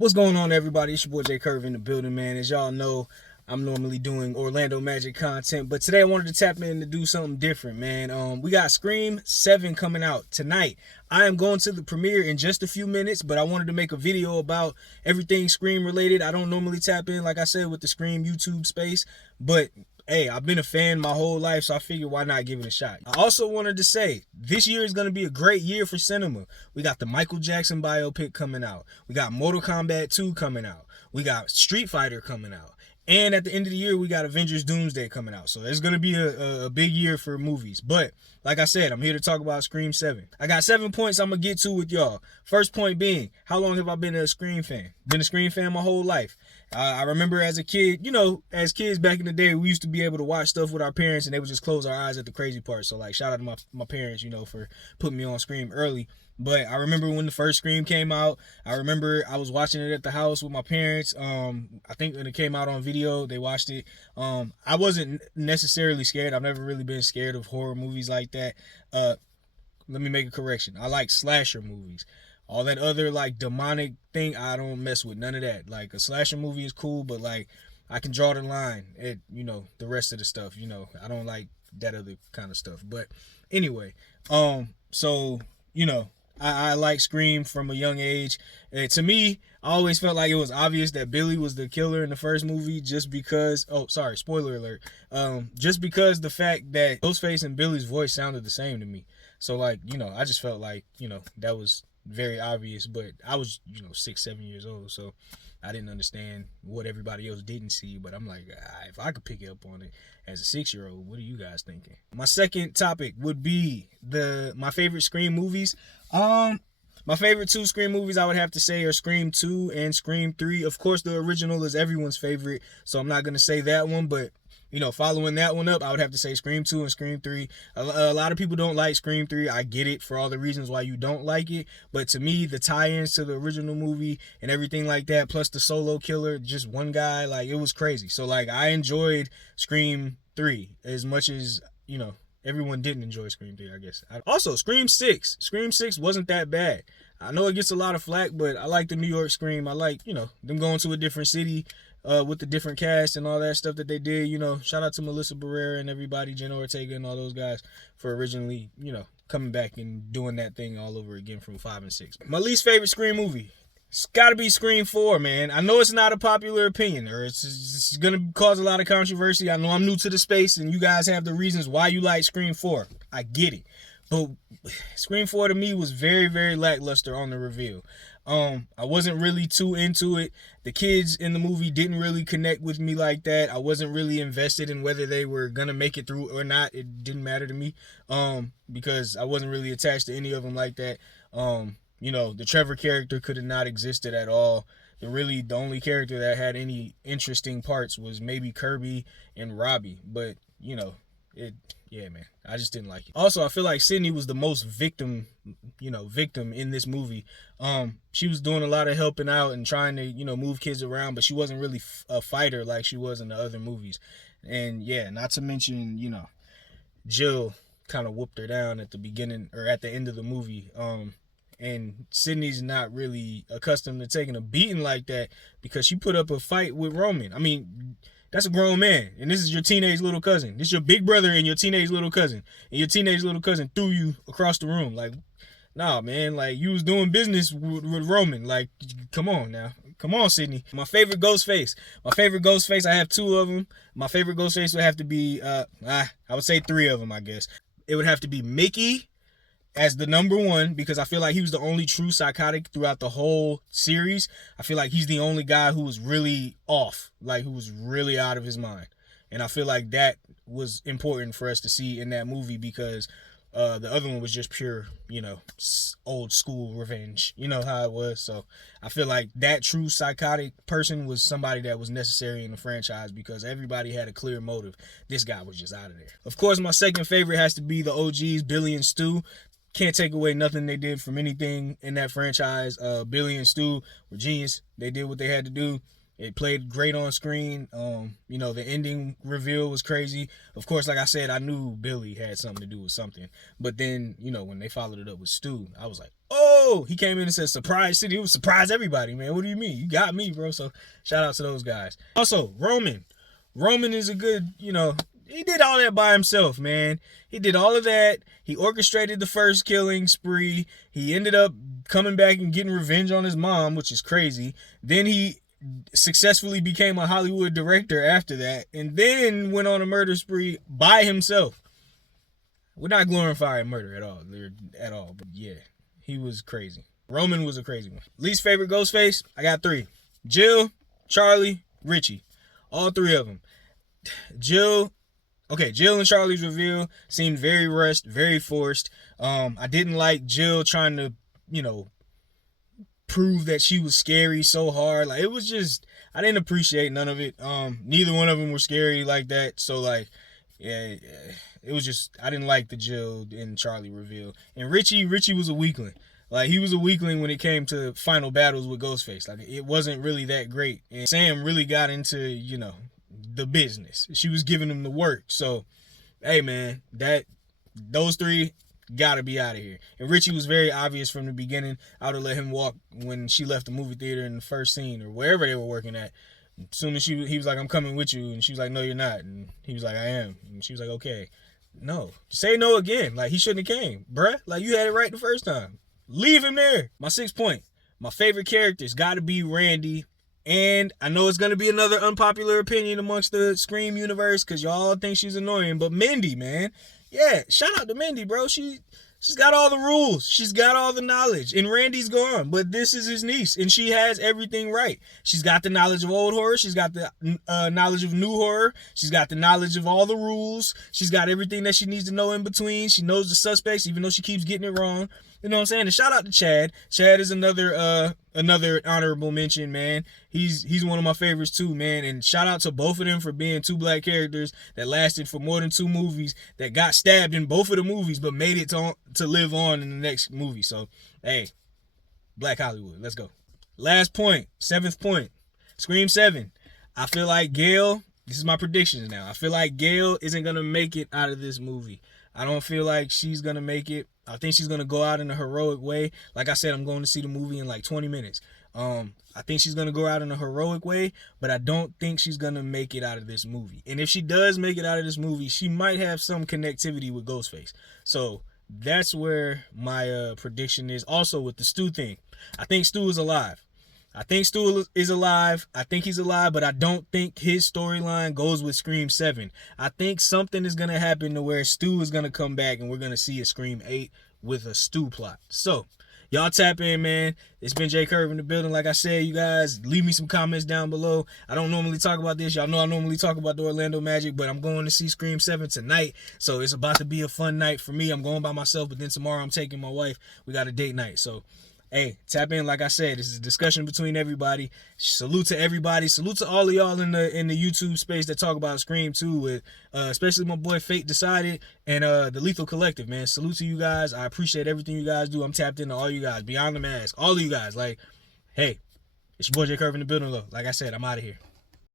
What's going on, everybody? It's your boy Jay Curve in the building, man. As y'all know, I'm normally doing Orlando Magic content, but today I wanted to tap in to do something different, man. We got Scream 7 coming out tonight. I am going to the premiere in just a few minutes, but I wanted to make a video about everything Scream related. I don't normally tap in, like I said, with the Scream YouTube space, but hey, I've been a fan my whole life, so I figured why not give it a shot. I also wanted to say, this year is going to be a great year for cinema. We got the Michael Jackson biopic coming out. We got Mortal Kombat 2 coming out. We got Street Fighter coming out. And at the end of the year, we got Avengers Doomsday coming out. So it's going to be a big year for movies. But like I said, I'm here to talk about Scream 7. I got 7 points I'm going to get to with y'all. First point being, how long have I been a Scream fan? Been a Scream fan my whole life. I remember as a kid, as kids back in the day, we used to be able to watch stuff with our parents and they would just close our eyes at the crazy part. So like, shout out to my parents, for putting me on Scream early. But I remember when the first Scream came out. I remember I was watching it at the house with my parents. I think when it came out on video, they watched it. I wasn't necessarily scared. I've never really been scared of horror movies like that. Let me make a correction. I like slasher movies. All that other like demonic thing, I don't mess with none of that. Like a slasher movie is cool, but like I can draw the line at the rest of the stuff. I don't like that other kind of stuff. But anyway, so I like Scream from a young age. To me, I always felt like it was obvious that Billy was the killer in the first movie just because, oh, sorry, spoiler alert, just because the fact that Ghostface and Billy's voice sounded the same to me. So, like, I just felt like, that was very obvious, but I was, 6, 7 years old, so I didn't understand what everybody else didn't see, but I'm like, if I could pick up on it as a 6-year-old, what are you guys thinking? My second topic would be my favorite Scream movies. My favorite 2 Scream movies I would have to say are Scream 2 and Scream 3. Of course, the original is everyone's favorite, so I'm not going to say that one, but following that one up, I would have to say Scream 2 and Scream 3. A lot of people don't like Scream 3. I get it for all the reasons why you don't like it. But to me, the tie-ins to the original movie and everything like that, plus the solo killer, just one guy, like, it was crazy. So, like, I enjoyed Scream 3 as much as, everyone didn't enjoy Scream 3, I guess. Also, Scream 6. Scream 6 wasn't that bad. I know it gets a lot of flack, but I like the New York Scream. I like, them going to a different city with the different cast and all that stuff that they did. Shout out to Melissa Barrera and everybody, Jenna Ortega and all those guys for originally, coming back and doing that thing all over again from 5 and 6. My least favorite Scream movie. It's got to be Scream 4, man. I know it's not a popular opinion, or it's going to cause a lot of controversy. I know I'm new to the space, and you guys have the reasons why you like Scream 4. I get it. But Scream 4 to me was very, very lackluster on the reveal. I wasn't really too into it. The kids in the movie didn't really connect with me like that. I wasn't really invested in whether they were going to make it through or not. It didn't matter to me because I wasn't really attached to any of them like that. The Trevor character could have not existed at all. The only character that had any interesting parts was maybe Kirby and Robbie. But, yeah, man, I just didn't like it. Also, I feel like Sydney was the most victim in this movie. She was doing a lot of helping out and trying to, move kids around, but she wasn't really a fighter like she was in the other movies. And yeah, not to mention, Jill kind of whooped her down at the beginning or at the end of the movie. And Sydney's not really accustomed to taking a beating like that because she put up a fight with Roman. I mean, that's a grown man, and this is your teenage little cousin. This is your big brother and your teenage little cousin. And your teenage little cousin threw you across the room. Like, nah, man, like, you was doing business with Roman. Like, come on now. Come on, Sydney. My favorite Ghostface. I have 2 of them. My favorite Ghostface would have to be, I would say 3 of them, I guess. It would have to be Mickey as the number 1 because I feel like he was the only true psychotic throughout the whole series. I feel like he's the only guy who was really off, like who was really out of his mind. And I feel like that was important for us to see in that movie because the other one was just pure, old school revenge. You know how it was. So I feel like that true psychotic person was somebody that was necessary in the franchise because everybody had a clear motive. This guy was just out of there. Of course, my second favorite has to be the OGs, Billy and Stu. Can't take away nothing they did from anything in that franchise. Billy and Stu were genius. They did what they had to do. It played great on screen. You know, the ending reveal was crazy. Of course, like I said, I knew Billy had something to do with something. But then, you know, when they followed it up with Stu, I was like, oh, he came in and said surprise city. He was surprise everybody, man. What do you mean? You got me, bro. So shout out to those guys. Also, Roman. Roman is a good, you know, he did all that by himself, man. He did all of that. He orchestrated the first killing spree. He ended up coming back and getting revenge on his mom, which is crazy. Then he successfully became a Hollywood director after that, and then went on a murder spree by himself. We're not glorifying murder at all, but yeah, he was crazy. Roman was a crazy one. Least favorite Ghostface, I got 3. Jill, Charlie, Richie. All 3 of them. Jill and Charlie's reveal seemed very rushed, very forced. I didn't like Jill trying to, you know, prove that she was scary so hard. Like, it was just, I didn't appreciate none of it. Neither one of them were scary like that. So, like, yeah, it was just, I didn't like the Jill and Charlie reveal. And Richie was a weakling. Like, he was a weakling when it came to final battles with Ghostface. Like, it wasn't really that great. And Sam really got into, you know, the business. She was giving him the work. So, hey, man, those 3 gotta be out of here. And Richie was very obvious from the beginning. I would have let him walk when she left the movie theater in the first scene or wherever they were working at. As soon as he was like, I'm coming with you, and she was like, no, you're not. And he was like, I am. And she was like, okay. No. Say no again. Like, he shouldn't have came, bruh. Like, you had it right the first time. Leave him there. My 6th point. My favorite character's gotta be Randy. And I know it's going to be another unpopular opinion amongst the Scream universe because y'all think she's annoying, but Mindy, man. Yeah, shout out to Mindy, bro. She's got all the rules. She's got all the knowledge. And Randy's gone, but this is his niece, and she has everything right. She's got the knowledge of old horror. She's got the knowledge of new horror. She's got the knowledge of all the rules. She's got everything that she needs to know in between. She knows the suspects, even though she keeps getting it wrong. You know what I'm saying? And shout out to Chad. Chad is another honorable mention, man. He's one of my favorites too, man. And shout out to both of them for being 2 black characters that lasted for more than 2 movies, that got stabbed in both of the movies, but made it to live on in the next movie. So, hey, Black Hollywood, let's go. Last point, 7th point, Scream 7. I feel like Gail, this is my predictions now. I feel like Gail isn't going to make it out of this movie. I don't feel like she's going to make it. I think she's going to go out in a heroic way. Like I said, I'm going to see the movie in like 20 minutes. I think she's going to go out in a heroic way, but I don't think she's going to make it out of this movie. And if she does make it out of this movie, she might have some connectivity with Ghostface. So that's where my prediction is. Also with the Stu thing, I think Stu is alive. I think Stu is alive. I think he's alive, but I don't think his storyline goes with Scream 7. I think something is going to happen to where Stu is going to come back and we're going to see a Scream 8 with a Stu plot. So, y'all tap in, man. It's been Jay Curve in the building. Like I said, you guys, leave me some comments down below. I don't normally talk about this. Y'all know I normally talk about the Orlando Magic, but I'm going to see Scream 7 tonight. So, it's about to be a fun night for me. I'm going by myself, but then tomorrow I'm taking my wife. We got a date night. So, hey, tap in. Like I said, this is a discussion between everybody. Salute to everybody. Salute to all of y'all in the YouTube space that talk about Scream 2, with especially my boy Fate Decided and the Lethal Collective, man. Salute to you guys. I appreciate everything you guys do. I'm tapped into all you guys, Beyond the Mask, all of you guys. Like, hey, it's your boy J Curve in the building, though. Like I said, I'm out of here.